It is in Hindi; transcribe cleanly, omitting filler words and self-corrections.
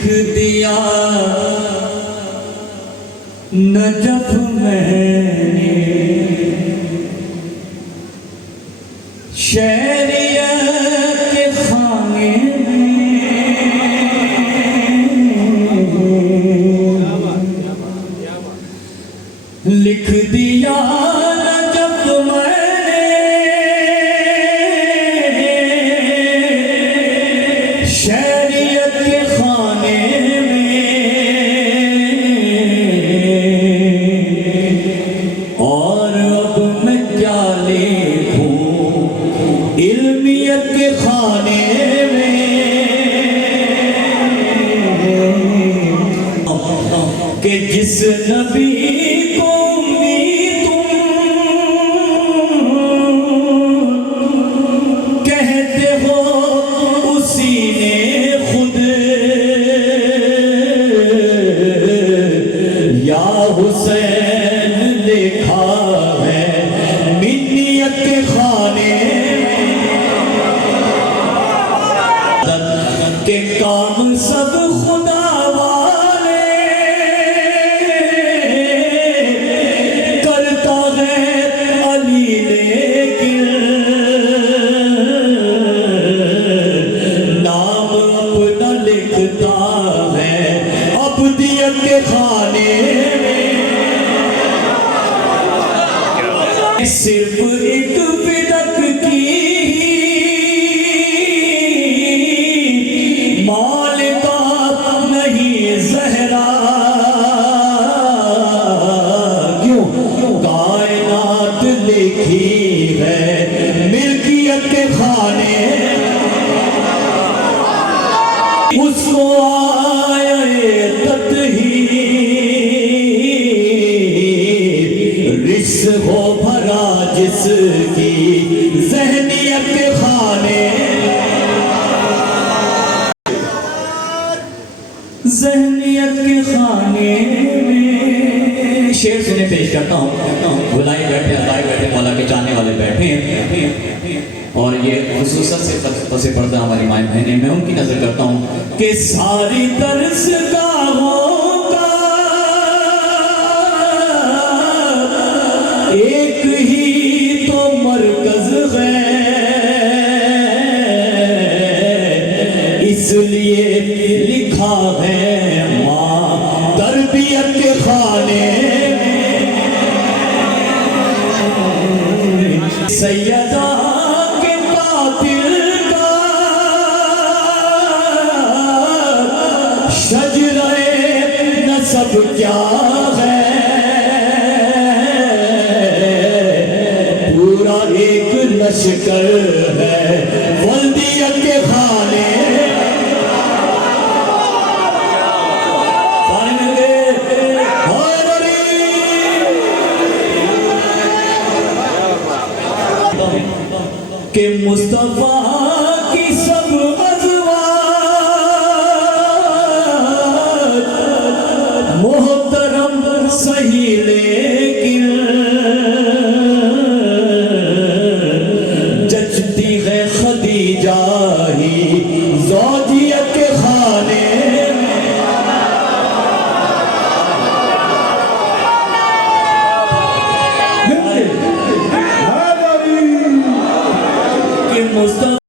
लिख दिया नजफ मैंने शहरियत के खाने में लिख दिया नजफ मैंने शहरियत के खाने में और अब मैं क्या लिखूं इल्मियत के खाने में कि जिस नबी को भी तुम कहते हो उसी ने खुद या हुसैन लिखा है मिन्नियत के खाने के काम सब खुदा वाले करता है अली लेकिन नाम अपना लिखता है अब्दियत के खाने में सिर्फ एक बिदक की मालिका नहीं ज़हरा क्यों कायनात लिखी है मिल्कियत के खाने उसको आए तत्हीर रिस हो भरा जिसकी ज़हनियत के खाने ज़हनियत के खाने में शेर सुने पेश करता हूँ बुलाए बैठे अदाए बैठे मौला के चाहने वाले बैठे और ये खुसूसन से पर्दा हमारी माएँ बहनें मैं उनकी नजर करता हूँ कि सारी दर्स गाहों का एक ही तो मरकज है इसलिए लिखा है माँ तरबियत के खाने सैयदा के कातिल का शजरे नसब क्या है पूरा एक लश्कर है वल्दियत के खाने के मुस्तफा की सब अज़वाज मोहतरम सही लेकिन जचती है खदीजा ही ज़ौजियत के खाने मुस्तफा